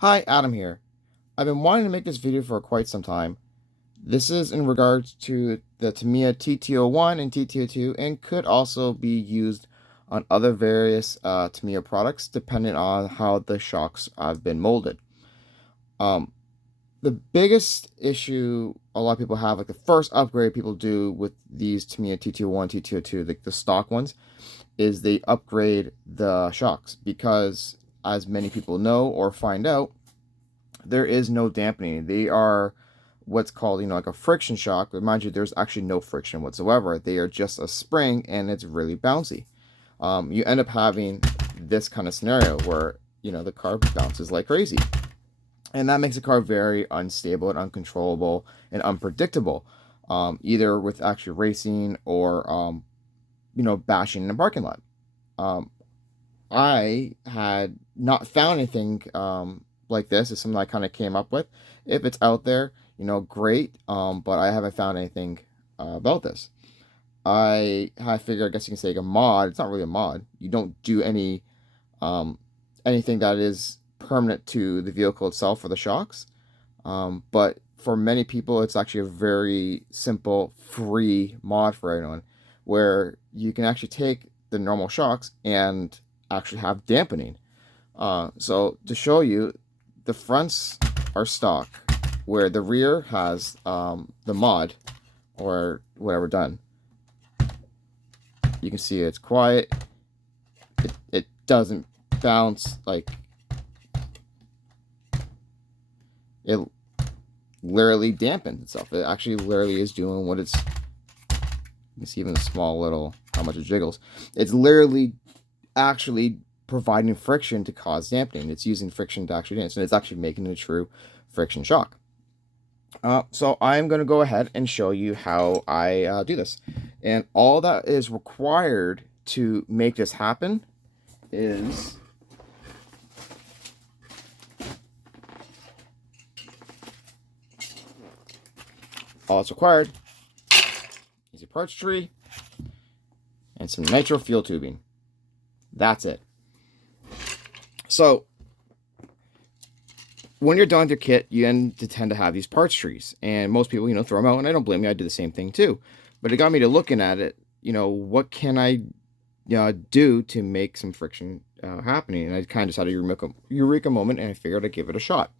Hi, Adam here. I've been wanting to make this video for quite some time. This is in regards to the Tamiya tt-01 and tt-02 and could also be used on other various Tamiya products depending on how the shocks have been molded. Um, the biggest issue a lot of people have, like the first upgrade people do with these Tamiya tt-01, tt-02, like the stock ones, is they upgrade the shocks because, as many people know or find out, there is no dampening. They are what's called, like a friction shock. But mind you, there's actually no friction whatsoever. They are just a spring and it's really bouncy. You end up having this kind of scenario where, the car bounces like crazy. And that makes the car very unstable and uncontrollable and unpredictable, either with actually racing or, bashing in a parking lot. I had not found anything like this. It's something I kind of came up with. If it's out there, great. But I haven't found anything about this. I figured, I guess you can say, like a mod. It's not really a mod. You don't do anything that is permanent to the vehicle itself or the shocks. But for many people, it's actually a very simple, free mod for anyone, where you can actually take the normal shocks and actually have dampening. So to show you, the fronts are stock, where the rear has the mod or whatever done. You can see it's quiet. It doesn't bounce, like it literally dampens itself. It actually literally is doing what it's. You can see even the small little, how much it jiggles. It's literally actually providing friction to cause dampening. It's using friction to actually dance, and it's actually making a true friction shock. So I'm going to go ahead and show you how I do this. And all that is required to make this happen is all that's required is a parts tree and some nitro fuel tubing. That's it. So when you're done with your kit, you tend to have these parts trees, and most people, throw them out, and I don't blame you. I do the same thing too. But it got me to looking at it. What can I do to make some friction happening? And I kind of decided eureka moment, and I figured I'd give it a shot.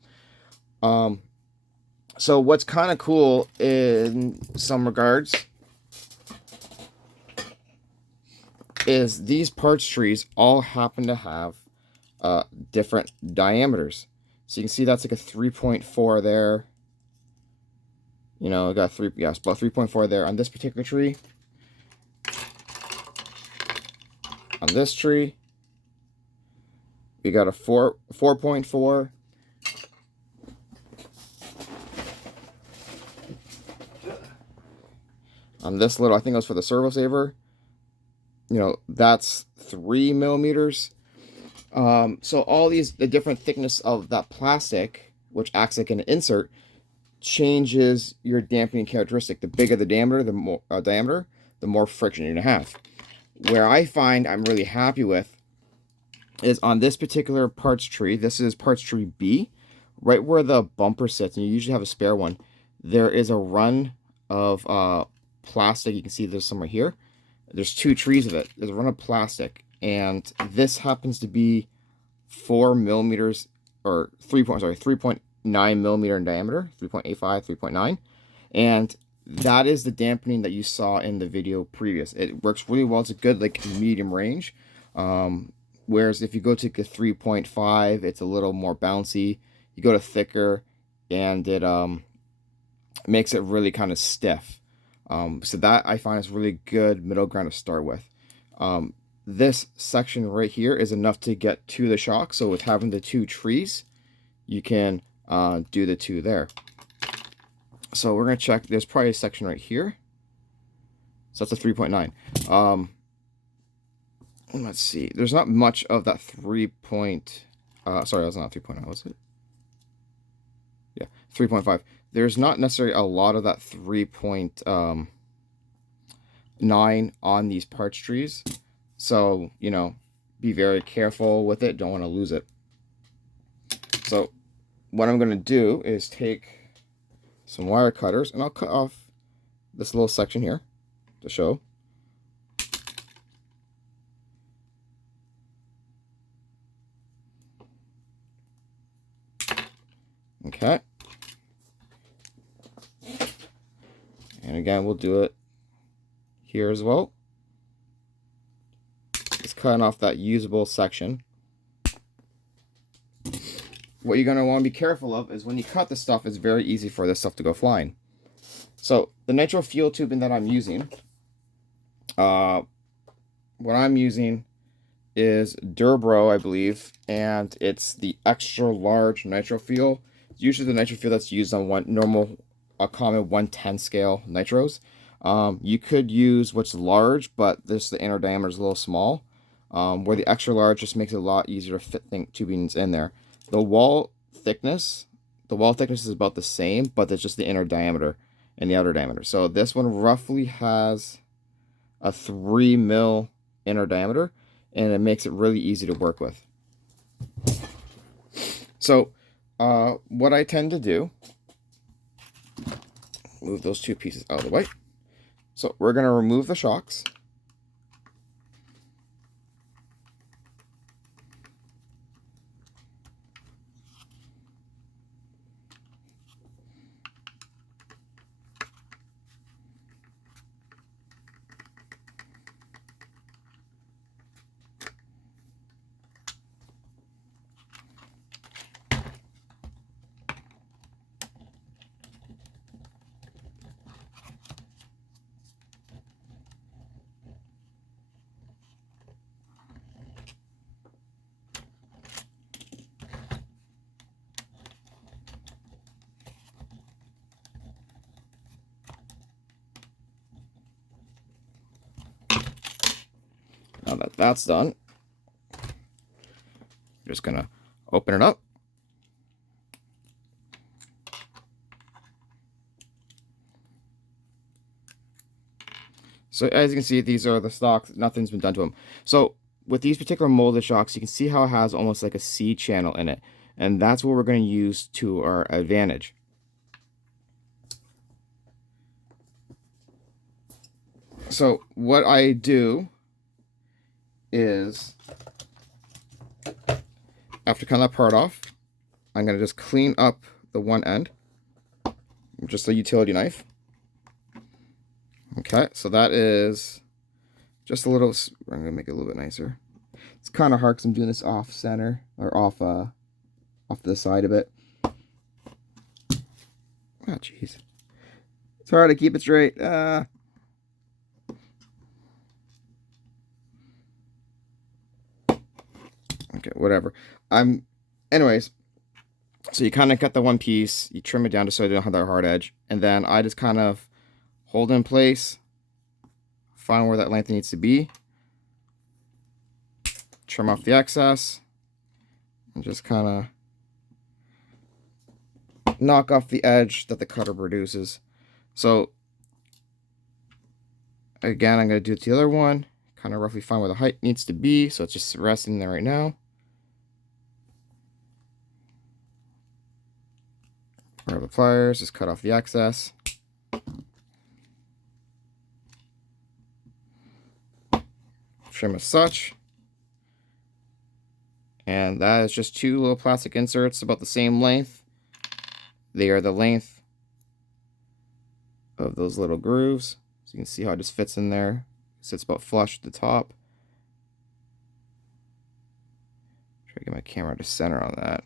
So what's kind of cool in some regards is these parts trees all happen to have different diameters. So you can see that's like a 3.4 there. I got about 3.4 there on this particular tree. On this tree, we got a 4.4. On this little, I think it was for the servo saver, that's 3 millimeters. So all the different thickness of that plastic, which acts like an insert, changes your dampening characteristic. The bigger the diameter, the more friction you're gonna have. Where I find I'm really happy with is on this particular parts tree. This is parts tree B, right where the bumper sits, and you usually have a spare one. There is a run of plastic. You can see there's some right here. There's 2 trees of it. There's a run of plastic, and this happens to be 4 millimeters or 3.9 millimeter in diameter, 3.85, 3.9, and that is the dampening that you saw in the video previous. It works really well. It's a good medium range. Whereas if you go to the 3.5, it's a little more bouncy. You go to thicker, and it makes it really kind of stiff. So that I find is really good middle ground to start with. This section right here is enough to get to the shock. So with having the 2 trees, you can do the 2 there. So we're going to check. There's probably a section right here. So that's a 3.9. Let's see. There's not much of that 3. Sorry, that's not 3.9, was it? Yeah, 3.5. There's not necessarily a lot of that 3.9 on these parts trees. So, be very careful with it. Don't want to lose it. So what I'm going to do is take some wire cutters, and I'll cut off this little section here to show. Okay. And again, we'll do it here as well. Just cutting off that usable section. What you're going to want to be careful of is when you cut this stuff, it's very easy for this stuff to go flying. So the nitro fuel tubing that I'm using, what I'm using is Durbro, I believe, and it's the extra large nitro fuel. It's usually the nitro fuel that's used on a common 110 scale nitros. You could use what's large, but the inner diameter is a little small. Where the extra large just makes it a lot easier to fit tubings in there. The wall thickness is about the same, but it's just the inner diameter and the outer diameter. So this one roughly has a 3 mil inner diameter, and it makes it really easy to work with. So what I tend to do, move those two pieces out of the way. So we're going to remove the shocks. Now that that's done, I'm just going to open it up. So as you can see, these are the stocks. Nothing's been done to them. So with these particular molded shocks, you can see how it has almost like a C channel in it. And that's what we're going to use to our advantage. So what I do is, after cutting that part off, I'm going to just clean up the one end, just a utility knife. Okay, so that is just a little, I'm going to make it a little bit nicer. It's kind of hard because I'm doing this off center, or off to the side a bit. Oh, jeez. It's hard to keep it straight. Okay, whatever. Anyways, so you kind of cut the one piece, you trim it down just so you don't have that hard edge, and then I just kind of hold it in place, find where that length needs to be, trim off the excess, and just kind of knock off the edge that the cutter produces. So again, I'm going to do it to the other one, kind of roughly find where the height needs to be, so it's just resting there right now. Grab the pliers, just cut off the excess. Trim as such. And that is just two little plastic inserts about the same length. They are the length of those little grooves. So you can see how it just fits in there. It sits about flush at the top. Try to get my camera to center on that.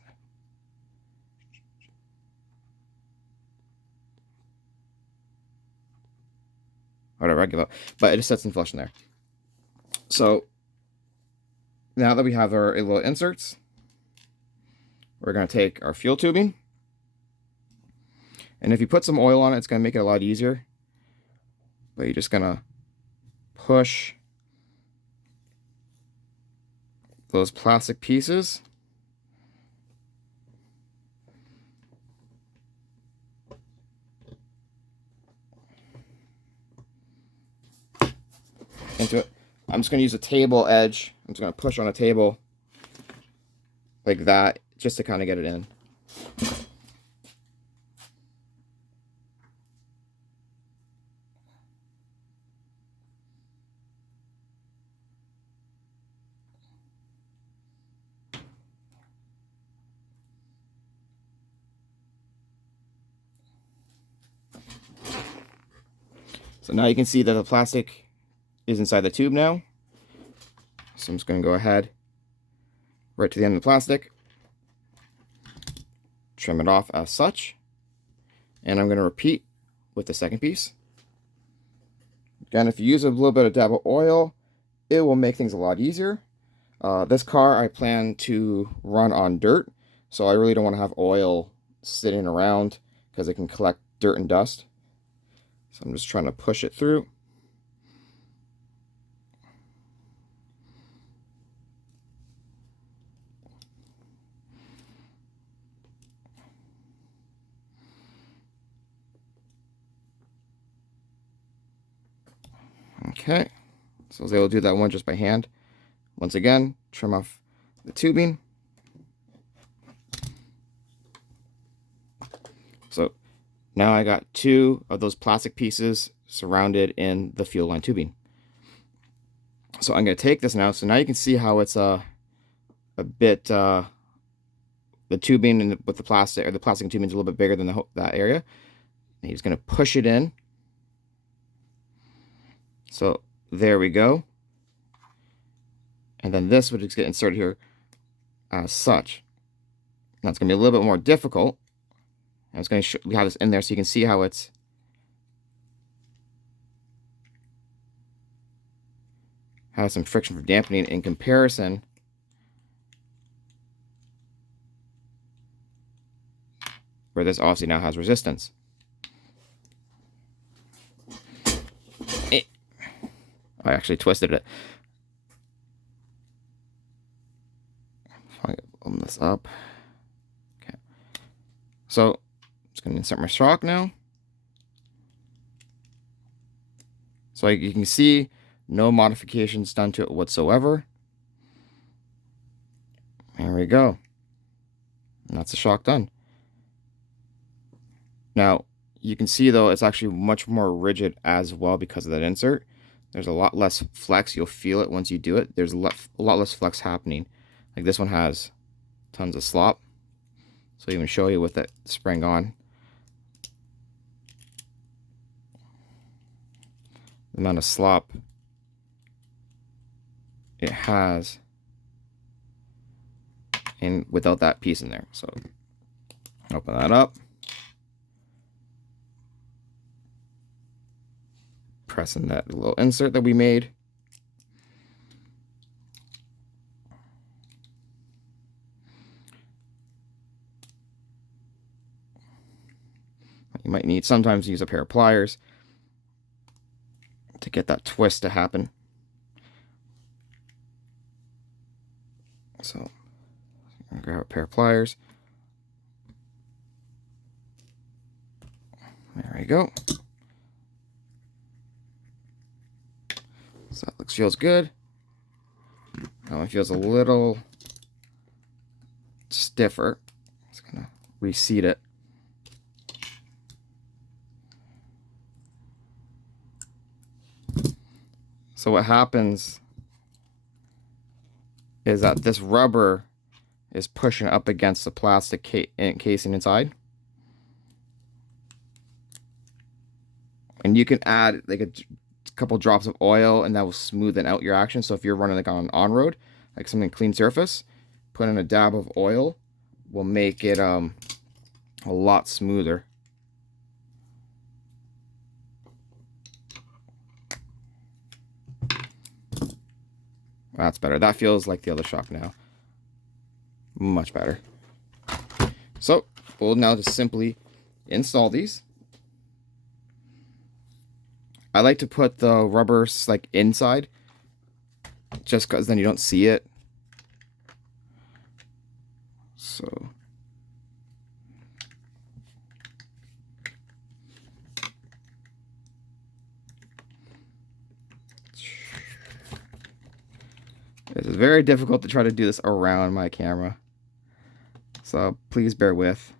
Whatever, I give up. But it just sits in flush in there. So now that we have our little inserts, we're going to take our fuel tubing. And if you put some oil on it, it's going to make it a lot easier. But you're just going to push those plastic pieces into it. I'm just going to use a table edge. I'm just going to push on a table like that just to kind of get it in. So now you can see that the plastic is inside the tube now. So I'm just going to go ahead right to the end of the plastic, trim it off as such, and I'm going to repeat with the second piece. Again, if you use a little bit of dab of oil, it will make things a lot easier. This car I plan to run on dirt, so I really don't want to have oil sitting around because it can collect dirt and dust. So I'm just trying to push it through. Okay, so I was able to do that one just by hand. Once again, trim off the tubing. So now I got 2 of those plastic pieces surrounded in the fuel line tubing. So I'm going to take this now. So now you can see how it's a bit, the tubing and with the plastic, or the plastic tubing is a little bit bigger than that area. And he's going to push it in. So there we go. And then this would just get inserted here as such. Now it's going to be a little bit more difficult. I'm just going to have this in there so you can see how it's has some friction for dampening in comparison where this obviously now has resistance. I actually twisted it. Open this up. Okay. So I'm just going to insert my shock now. So you can see no modifications done to it whatsoever. There we go. And that's the shock done. Now, you can see though it's actually much more rigid as well because of that insert. There's a lot less flex. You'll feel it once you do it. There's a lot less flex happening. Like this one has tons of slop. So I'll even show you with that spring on. The amount of slop it has and without that piece in there. So open that up. Press in that little insert that we made. You might need sometimes use a pair of pliers to get that twist to happen. So I'm gonna grab a pair of pliers. There we go. So that feels good. That one feels a little stiffer. Just gonna reseat it. So what happens is that this rubber is pushing up against the plastic casing inside. And you can add like a couple drops of oil and that will smoothen out your action. So if you're running like on road, like something clean surface, put in a dab of oil will make it a lot smoother. That's better. That feels like the other shock now. Much better. So we'll now just simply install these. I like to put the rubbers like inside just because then you don't see it. So this is very difficult to try to do this around my camera. So please bear with.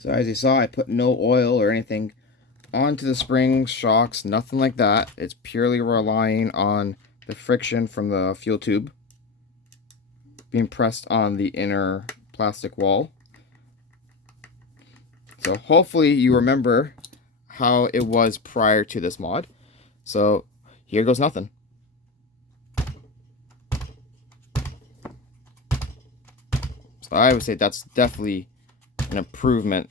So as you saw, I put no oil or anything onto the springs, shocks, nothing like that. It's purely relying on the friction from the fuel tube being pressed on the inner plastic wall. So hopefully you remember how it was prior to this mod. So here goes nothing. So I would say that's definitely an improvement.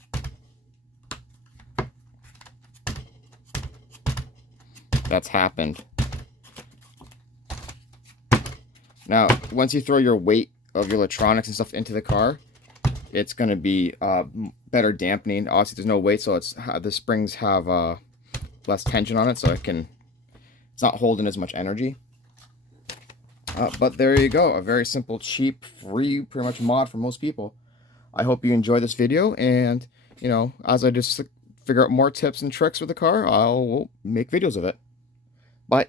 That's happened. Now, once you throw your weight of your electronics and stuff into the car, it's going to be better dampening. Obviously, there's no weight, so the springs have less tension on it, so it's not holding as much energy. But there you go, a very simple, cheap, free, pretty much mod for most people. I hope you enjoy this video, and you know, as I just figure out more tips and tricks with the car, I'll make videos of it. Bye.